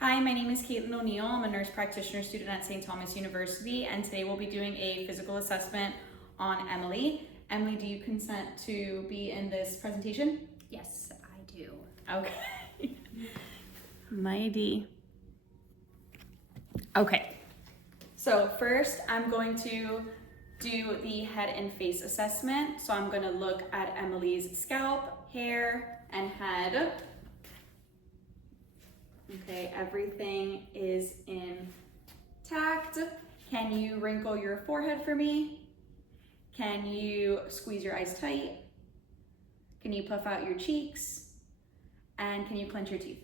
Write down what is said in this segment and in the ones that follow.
Hi, my name is Caitlin O'Neill. I'm a nurse practitioner student at St. Thomas University, and today we'll be doing a physical assessment on Emily. Emily, do you consent to be in this presentation? Yes, I do. Okay. Mighty. Okay. So first, I'm going to do the head and face assessment. So I'm going to look at Emily's scalp, hair, and head. Okay, everything is intact. Can you wrinkle your forehead for me? Can you squeeze your eyes tight? Can you puff out your cheeks? And can you clench your teeth?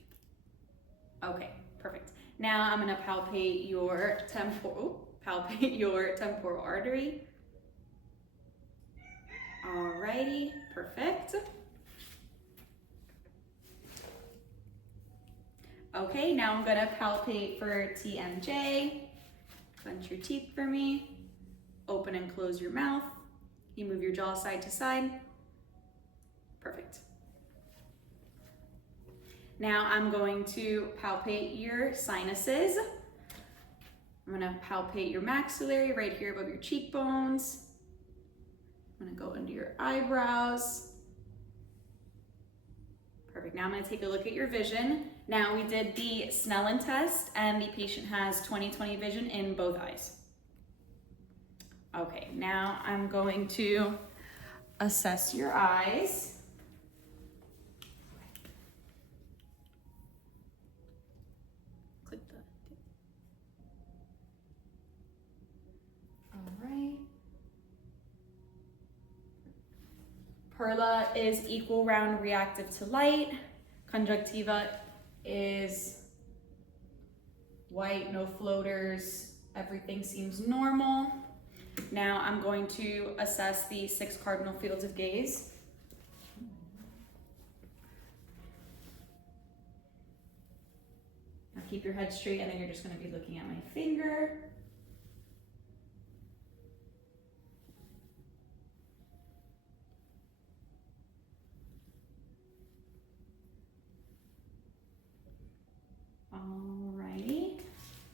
Okay, perfect. Now I'm gonna palpate your temporal artery. Alrighty, perfect. Okay, now I'm gonna palpate for TMJ. Clench your teeth for me. Open and close your mouth. You move your jaw side to side. Perfect. Now I'm going to palpate your sinuses. I'm gonna palpate your maxillary right here above your cheekbones. I'm gonna go under your eyebrows. Perfect. Now I'm going to take a look at your vision. Now we did the Snellen test and the patient has 20/20 vision in both eyes. Okay, now I'm going to assess your eyes. Click the. All right. Perla is equal round reactive to light. Conjunctiva is white, no floaters. Everything seems normal. Now I'm going to assess the 6 cardinal fields of gaze. Now keep your head straight, and then you're just going to be looking at my finger. Alrighty,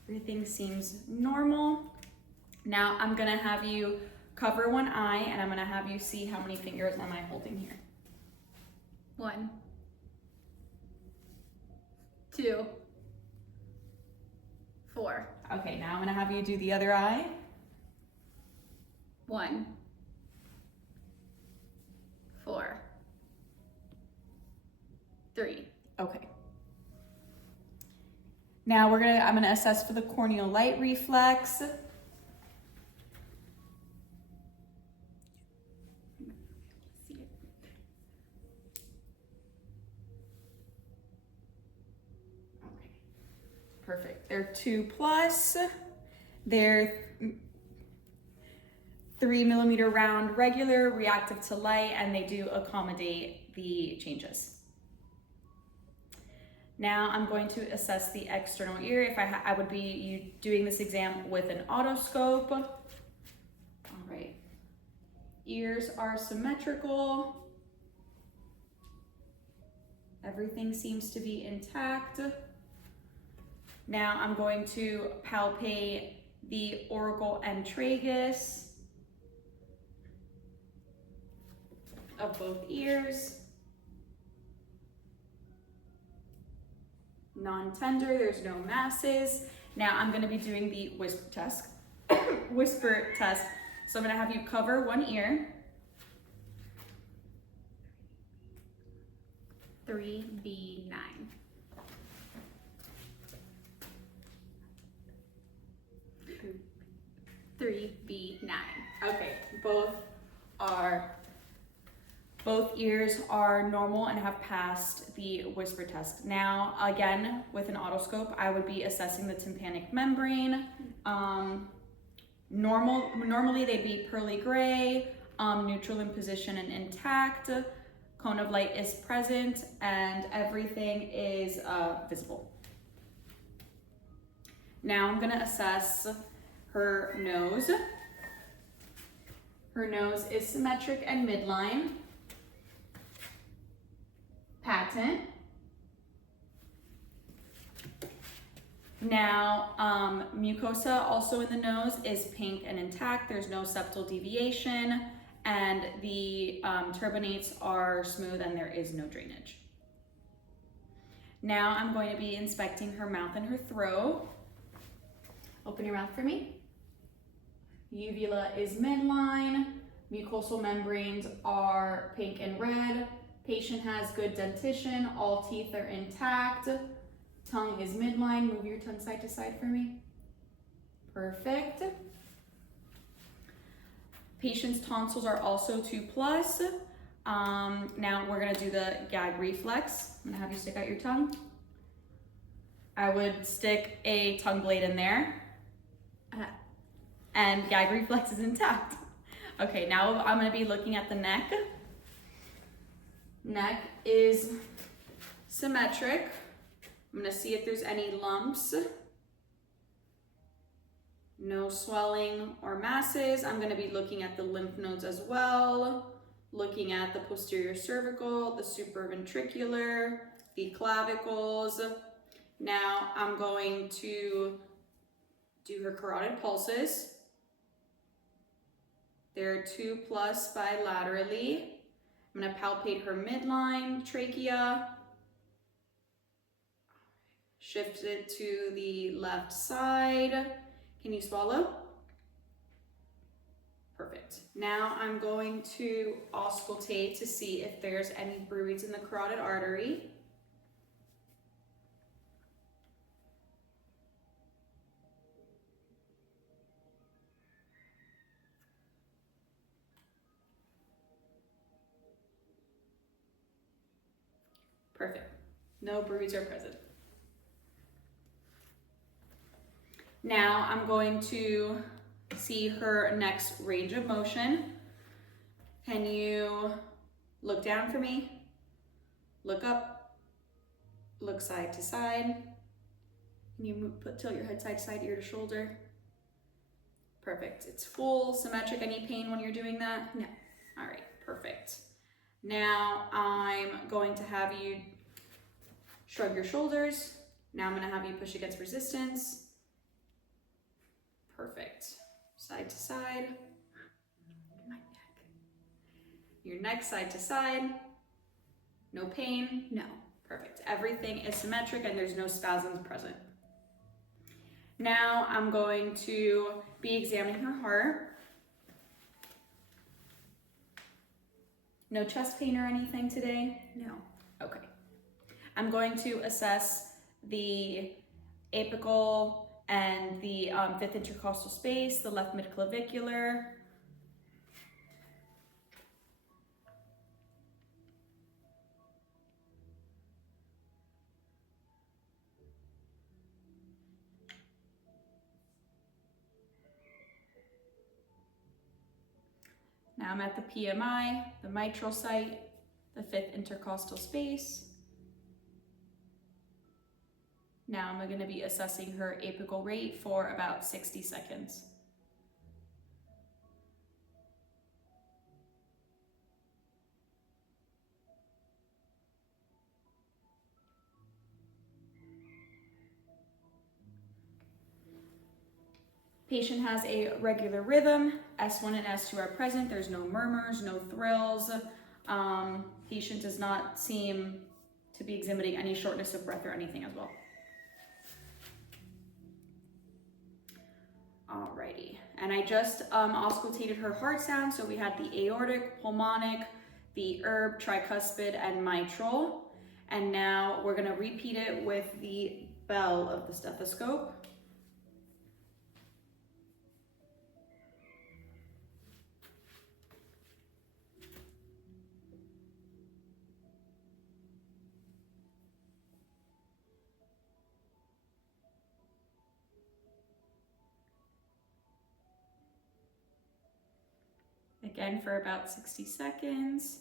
everything seems normal. Now I'm gonna have you cover one eye and I'm gonna have you see how many fingers am I holding here. 1, 2, 4. Okay, now I'm gonna have you do the other eye. 1, 4, 3. Okay. Now I'm gonna assess for the corneal light reflex. Perfect. They're 2+. They're 3 millimeter round regular, reactive to light, and they do accommodate the changes. Now I'm going to assess the external ear. If I would be doing this exam with an otoscope. All right. Ears are symmetrical. Everything seems to be intact. Now I'm going to palpate the auricle and tragus of both ears. Non-tender, there's no masses. Now I'm going to be doing the whisper test. So I'm going to have you cover one ear. 3B9. 3B9. Okay, both ears are normal and have passed the whisper test. Now, again, with an otoscope, I would be assessing the tympanic membrane. Normally they'd be pearly gray, neutral in position and intact. Cone of light is present and everything is visible. Now I'm gonna assess her nose. Her nose is symmetric and midline. Patent. Now, mucosa also in the nose is pink and intact. There's no septal deviation, and the turbinates are smooth and there is no drainage. Now I'm going to be inspecting her mouth and her throat. Open your mouth for me. Uvula is midline. Mucosal membranes are pink and red. Patient has good dentition. All teeth are intact. Tongue is midline. Move your tongue side to side for me. Perfect. Patient's tonsils are also 2+. Now we're gonna do the gag reflex. I'm gonna have you stick out your tongue. I would stick a tongue blade in there. And gag reflex is intact. Okay, now I'm gonna be looking at the neck. Neck is symmetric. I'm gonna see if there's any lumps. No swelling or masses. I'm gonna be looking at the lymph nodes as well, looking at the posterior cervical, the supraventricular, the clavicles. Now I'm going to do her carotid pulses. There are 2+ bilaterally. I'm gonna palpate her midline trachea. Shift it to the left side. Can you swallow? Perfect. Now I'm going to auscultate to see if there's any bruits in the carotid artery. Perfect. No bruits are present. Now I'm going to see her next range of motion. Can you look down for me? Look up. Look side to side. Can you tilt your head side to side, ear to shoulder? Perfect. It's full, symmetric. Any pain when you're doing that? No. All right, perfect. Now I'm going to have you shrug your shoulders. Now I'm going to have you push against resistance. Perfect. Side to side. My neck. Your neck side to side. No pain? No. Perfect. Everything is symmetric and there's no spasms present. Now I'm going to be examining her heart. No chest pain or anything today? No. Okay. I'm going to assess the apical and the fifth intercostal space, the left midclavicular. Now I'm at the PMI, the mitral site, the fifth intercostal space. Now I'm going to be assessing her apical rate for about 60 seconds. Patient has a regular rhythm. S1 and S2 are present. There's no murmurs, no thrills. Patient does not seem to be exhibiting any shortness of breath or anything as well. Alrighty, and I just auscultated her heart sound. So we had the aortic, pulmonic, the herb, tricuspid, and mitral. And now we're gonna repeat it with the bell of the stethoscope. Again for about 60 seconds.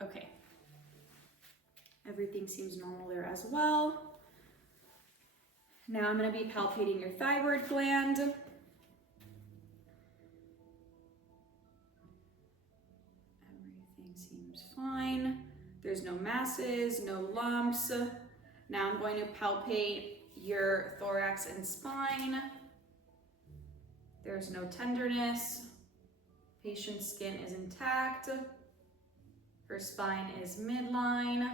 Okay. Everything seems normal there as well. Now I'm going to be palpating your thyroid gland. Everything seems fine. There's no masses, no lumps. Now I'm going to palpate your thorax and spine. There's no tenderness. Patient's skin is intact. Her spine is midline.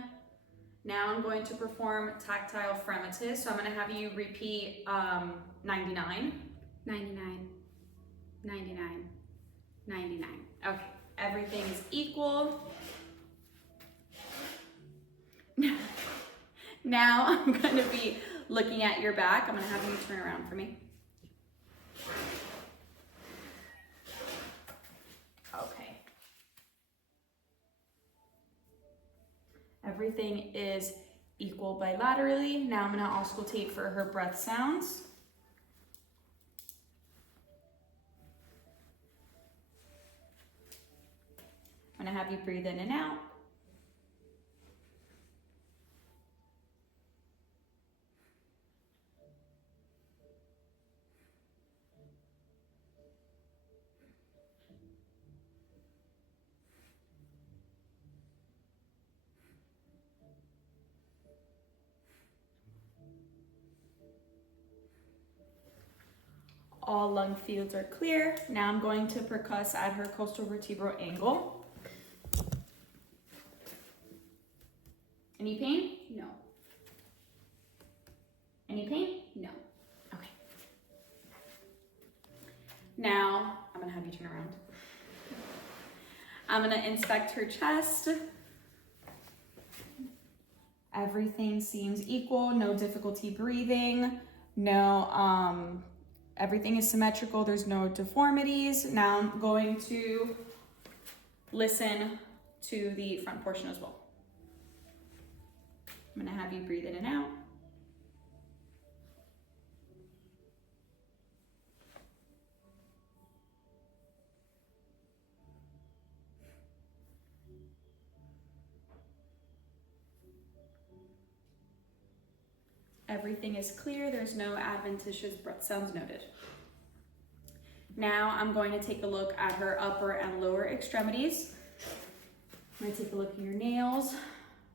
Now I'm going to perform tactile fremetis. So I'm going to have you repeat 99. 99, 99, 99. Okay, everything is equal. Now I'm going to be looking at your back. I'm going to have you turn around for me. Okay. Everything is equal bilaterally. Now I'm going to auscultate for her breath sounds. I'm going to have you breathe in and out. All lung fields are clear. Now I'm going to percuss at her coastal vertebral angle. Any pain? No. Any pain? No. Okay. Now, I'm gonna have you turn around. I'm gonna inspect her chest. Everything seems equal, no difficulty breathing, no, everything is symmetrical, there's no deformities. Now I'm going to listen to the front portion as well. I'm gonna have you breathe in and out. Everything is clear, there's no adventitious breath sounds noted. Now I'm going to take a look at her upper and lower extremities. I'm gonna take a look at your nails.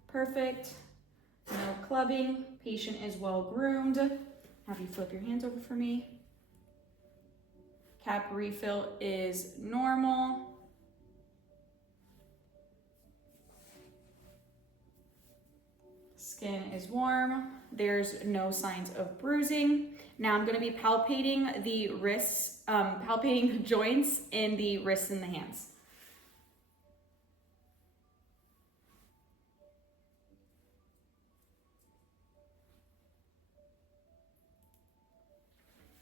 Perfect. No clubbing. Patient is well groomed. Have you flip your hands over for me. Cap refill is normal. Skin is warm. There's no signs of bruising. Now I'm going to be palpating the wrists, palpating the joints in the wrists and the hands.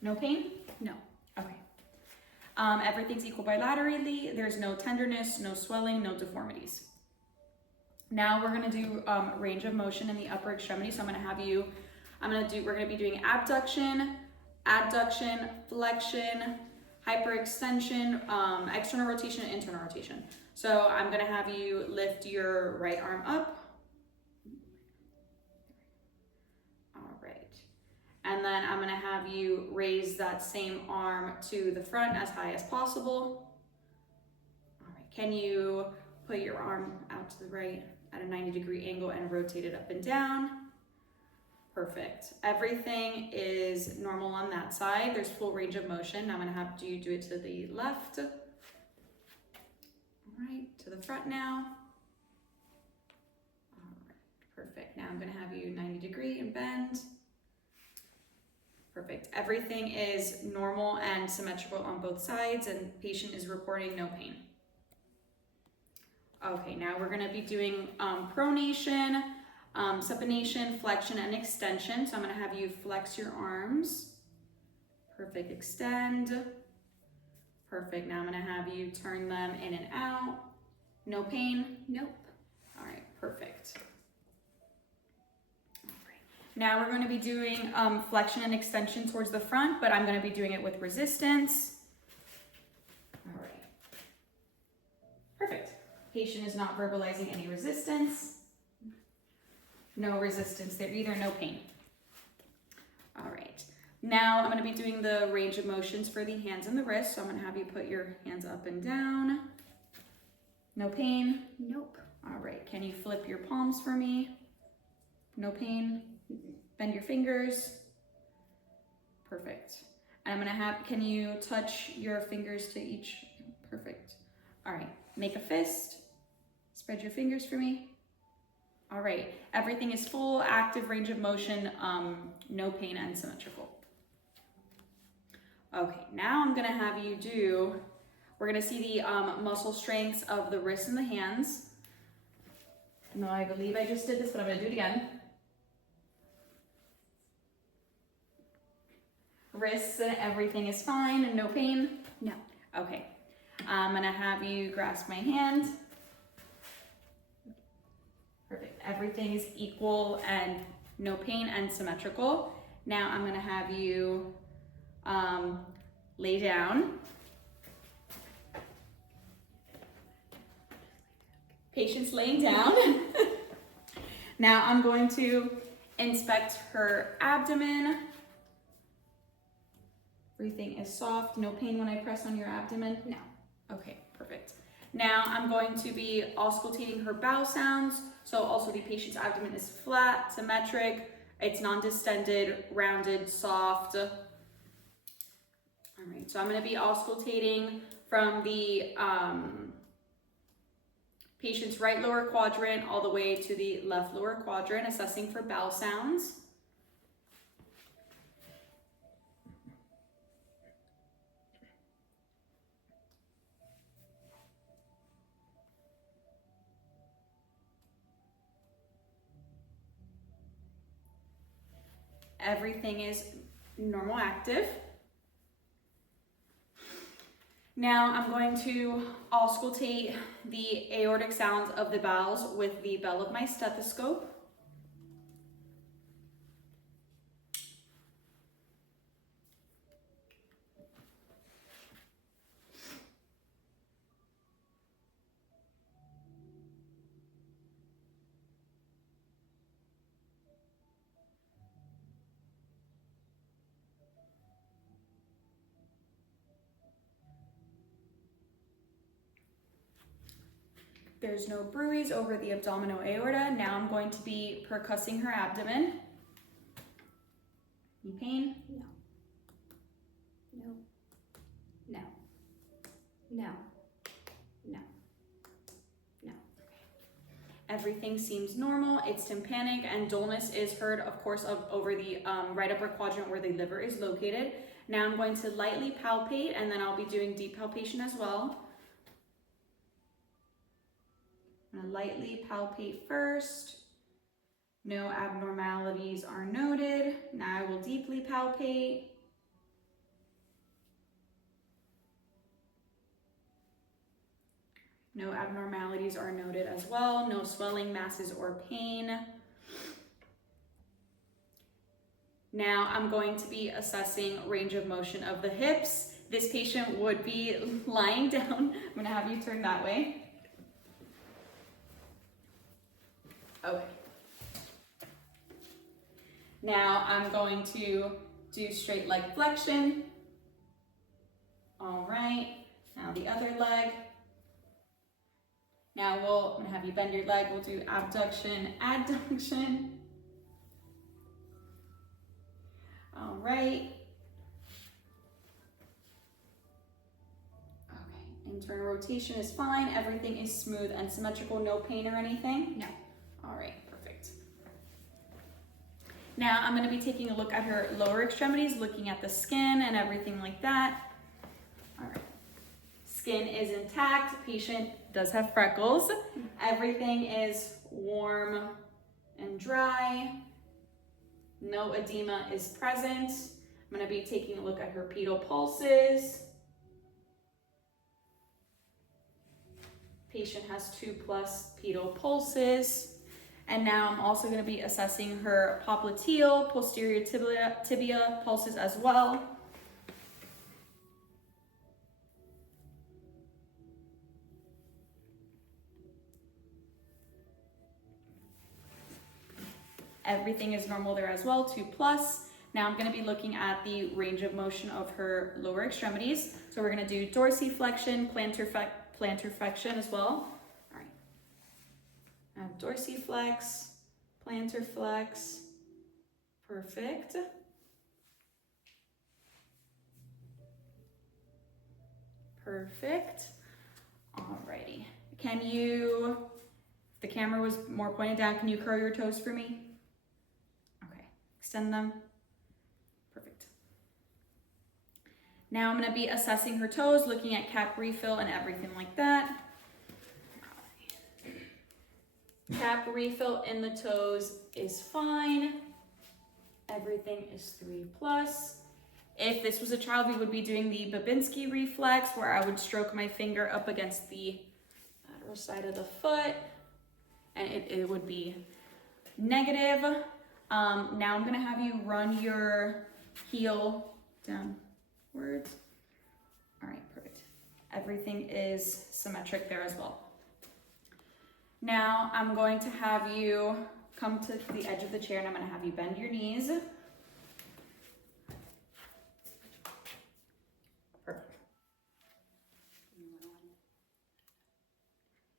No pain? No. Okay. Everything's equal bilaterally. There's no tenderness, no swelling, no deformities. Now we're gonna do range of motion in the upper extremity. So I'm gonna have you, we're gonna be doing abduction, adduction, flexion, hyperextension, external rotation, and internal rotation. So I'm gonna have you lift your right arm up. All right. And then I'm gonna have you raise that same arm to the front as high as possible. All right, can you put your arm out to the right at a 90-degree angle and rotate it up and down? Perfect. Everything is normal on that side. There's full range of motion. Now I'm gonna have you do it to the left. All right, to the front now. All right, perfect. Now I'm gonna have you 90-degree and bend. Perfect. Everything is normal and symmetrical on both sides, and patient is reporting no pain. Okay, now we're gonna be doing pronation, supination, flexion, and extension. So I'm gonna have you flex your arms. Perfect, extend. Perfect, now I'm gonna have you turn them in and out. No pain? Nope. All right, perfect. Now we're going to be doing flexion and extension towards the front, but I'm going to be doing it with resistance. All right. Perfect. Patient is not verbalizing any resistance. No resistance there either, no pain. All right. Now I'm going to be doing the range of motions for the hands and the wrists. So I'm going to have you put your hands up and down. No pain? Nope. All right. can you flip your palms for me? No pain? Bend your fingers. Perfect. And I'm gonna have, can you touch your fingers to each? Perfect. All right, make a fist. Spread your fingers for me. All right, everything is full, active range of motion, no pain and symmetrical. Okay, now I'm gonna have you do, we're gonna see the muscle strengths of the wrists and the hands. No, I believe I just did this, but I'm gonna do it again. Wrists and everything is fine and no pain? No. Okay, I'm gonna have you grasp my hand. Perfect, everything is equal and no pain and symmetrical. Now I'm gonna have you lay down. Patient's laying down. Now I'm going to inspect her abdomen. Everything is soft, no pain when I press on your abdomen? No. Okay, perfect. Now I'm going to be auscultating her bowel sounds. So also the patient's abdomen is flat, symmetric, it's non-distended, rounded, soft. All right, so I'm gonna be auscultating from the patient's right lower quadrant all the way to the left lower quadrant, assessing for bowel sounds. Everything is normal active. Now I'm going to auscultate the aortic sounds of the bowels with the bell of my stethoscope. There's no bruise over the abdominal aorta. Now I'm going to be percussing her abdomen. Any pain? No. No. No. No. No. No. Everything seems normal. It's tympanic and dullness is heard, of course, over the right upper quadrant where the liver is located. Now I'm going to lightly palpate and then I'll be doing deep palpation as well. I'm gonna lightly palpate first. No abnormalities are noted. Now I will deeply palpate. No abnormalities are noted as well. No swelling, masses, or pain. Now I'm going to be assessing range of motion of the hips. This patient would be lying down. I'm gonna have you turn that way. Okay. Now I'm going to do straight leg flexion. All right, now the other leg. Now I'm gonna have you bend your leg. We'll do abduction, adduction. All right. Okay, internal rotation is fine. Everything is smooth and symmetrical, no pain or anything? No. All right, perfect. Now I'm gonna be taking a look at her lower extremities, looking at the skin and everything like that. All right, skin is intact. Patient does have freckles. Everything is warm and dry. No edema is present. I'm gonna be taking a look at her pedal pulses. Patient has 2+ pedal pulses. And now I'm also gonna be assessing her popliteal, posterior tibia pulses as well. Everything is normal there as well, 2+. Now I'm gonna be looking at the range of motion of her lower extremities. So we're gonna do dorsiflexion, plantar flexion as well. All right. dorsiflex, plantar flex. Perfect. Perfect. Alrighty. Can you, if the camera was more pointed down, can you curl your toes for me? Okay, extend them. Perfect. Now I'm gonna be assessing her toes, looking at cap refill and everything like that. Cap refill in the toes is fine. Everything is 3+. If this was a child, we would be doing the Babinski reflex, where I would stroke my finger up against the lateral side of the foot, and it would be negative. Now I'm gonna have you run your heel downwards. All right, perfect. Everything is symmetric there as well. Now I'm going to have you come to the edge of the chair, and I'm gonna have you bend your knees.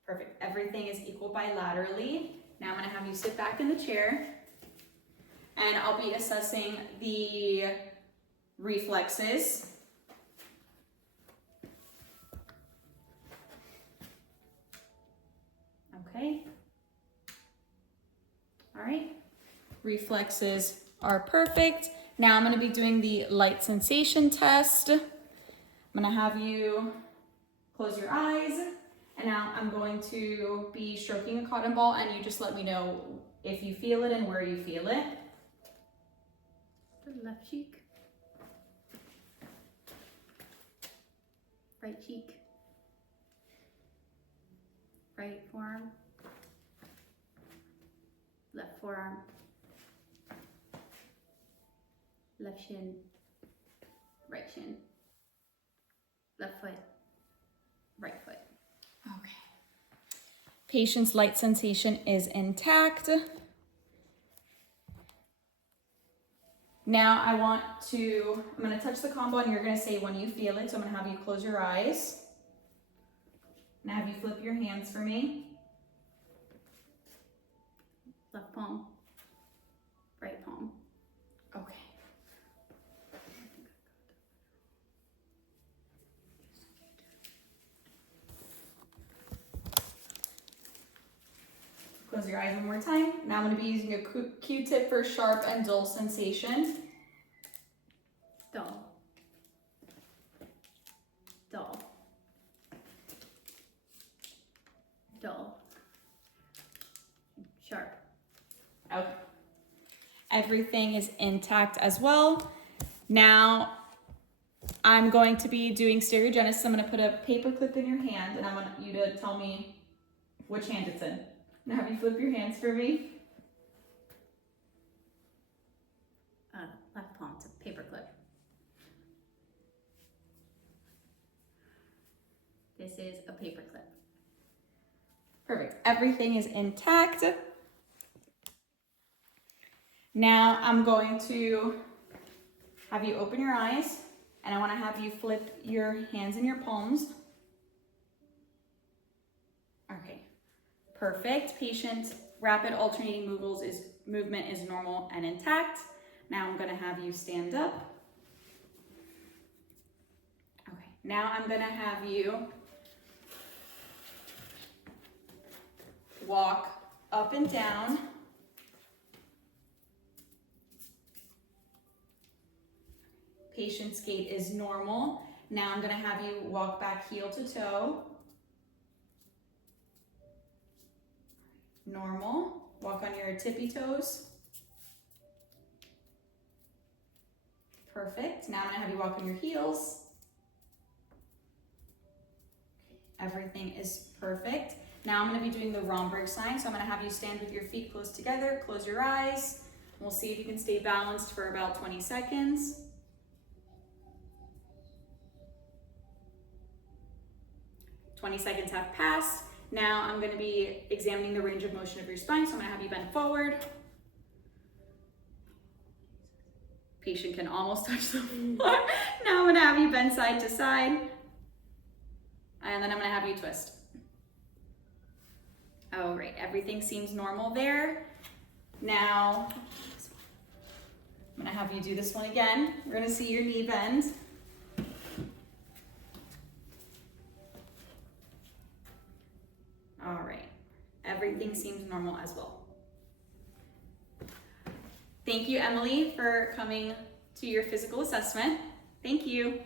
Perfect. Everything is equal bilaterally. Now I'm going to have you sit back in the chair, and I'll be assessing the reflexes. Okay. All right. Reflexes are perfect. Now I'm going to be doing the light sensation test. I'm going to have you close your eyes. And now I'm going to be stroking a cotton ball, and you just let me know if you feel it and where you feel it. The left cheek. Right cheek. Right forearm. Left forearm. Left shin. Right shin. Left foot. Right foot. Okay. Patient's light sensation is intact. Now I'm going to touch the combo, and you're going to say when you feel it. So I'm going to have you close your eyes. Now have you flip your hands for me. Left palm. Right palm. Okay. Close your eyes one more time. Now I'm going to be using a Q-tip for sharp and dull sensation. Dull. Dull. Dull. Sharp. Okay. Everything is intact as well. Now I'm going to be doing stereogenesis. I'm going to put a paper clip in your hand, and I want you to tell me which hand it's in. Now have you flip your hands for me. Left palm to paper clip. This is a paper clip. Perfect. Everything is intact. Now I'm going to have you open your eyes, and I want to have you flip your hands in your palms. Okay. Perfect. Patient rapid alternating movement is normal and intact. Now I'm going to have you stand up. Okay. Now I'm going to have you walk up and down. Patient's gait is normal. Now I'm going to have you walk back heel to toe. Normal. Walk on your tippy toes. Perfect. Now I'm going to have you walk on your heels. Everything is perfect. Now I'm going to be doing the Romberg sign. So I'm going to have you stand with your feet close together, close your eyes. We'll see if you can stay balanced for about 20 seconds. "20 seconds have passed. Now I'm going to be examining the range of motion of your spine. So I'm going to have you bend forward. Patient can almost touch the floor. Now I'm going to have you bend side to side. And then I'm going to have you twist. All right, Everything seems normal there. Now, I'm gonna have you do this one again. We're gonna see your knee bend. All right, everything seems normal as well. Thank you, Emily, for coming to your physical assessment. Thank you.